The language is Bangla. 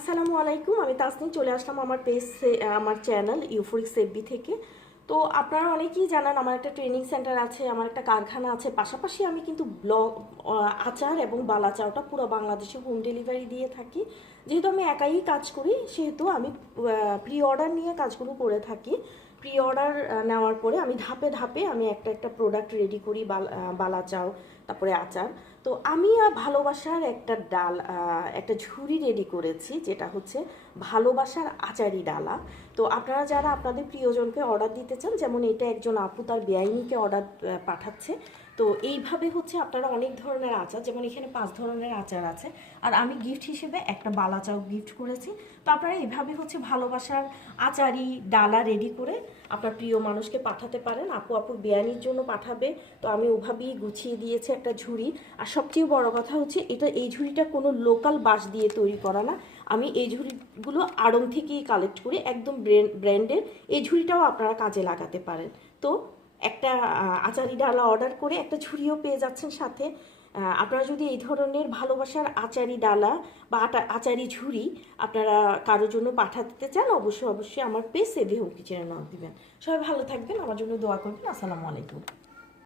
আসসালামু আলাইকুম, আমি তাসনি চলে আসলাম আমার পেজ আমার চ্যানেল ইউফোরিক সেফবি থেকে। তো আপনারা অনেকেই জানান আমার একটা ট্রেনিং সেন্টার আছে, আমার একটা কারখানা আছে, পাশাপাশি আমি কিন্তু ব্লগ আচার এবং বালাচারটা পুরো বাংলাদেশে হোম ডেলিভারি দিয়ে থাকি। যেহেতু আমি একাই কাজ করি, সেহেতু আমি প্রি অর্ডার নিয়ে কাজগুলো করে থাকি। প্রি অর্ডার নেওয়ার পরে আমি ধাপে ধাপে আমি একটা একটা প্রোডাক্ট রেডি করি, বালা চাও, তারপরে আচার। তো আমি ভালোবাসার একটা ডাল একটা ঝুড়ি রেডি করেছি, যেটা হচ্ছে ভালোবাসার আচারি ডালা। তো আপনারা যারা আপনাদের প্রিয়জনকে অর্ডার দিতে চান, যেমন এটা একজন আপু তার বেআইনিকে অর্ডার পাঠাচ্ছে তো এইভাবে হচ্ছে আপনারা অনেক ধরনের আচার, যেমন এখানে পাঁচ ধরনের আচার আছে। আর আমি গিফট হিসেবে একটা বালাচাও গিফট করেছি। তো আপনারা এইভাবে হচ্ছে ভালোবাসার আচারি ডালা রেডি করে আপনার প্রিয় মানুষকে পাঠাতে পারেন। আপু আপুর বিয়ানির জন্য পাঠাবে। তো আমি ওভাবেই গুছিয়ে দিয়েছি একটা ঝুড়ি। আর সবচেয়ে বড় কথা হচ্ছে এটা, এই ঝুড়িটা কোনো লোকাল বাঁশ দিয়ে তৈরি করা না। আমি এই ঝুড়িগুলো আড়ং থেকেই কালেক্ট করি, একদম ব্র্যান্ডের এই ঝুড়িটাও আপনারা কাজে লাগাতে পারেন। তো একটা আচারি ডালা অর্ডার করে একটা ঝুড়িও পেয়ে যাচ্ছেন সাথে। আপনারা যদি এই ধরনের ভালোবাসার আচারি ডালা বা আটা- আচারি ঝুড়ি আপনারা কারোর জন্য পাঠাতে চান, অবশ্যই অবশ্যই আমার পেজ সেভি কিচেনে নাম দিবেন। সবাই ভালো থাকবেন, আমার জন্য দোয়া করবেন, আসসালামু আলাইকুম।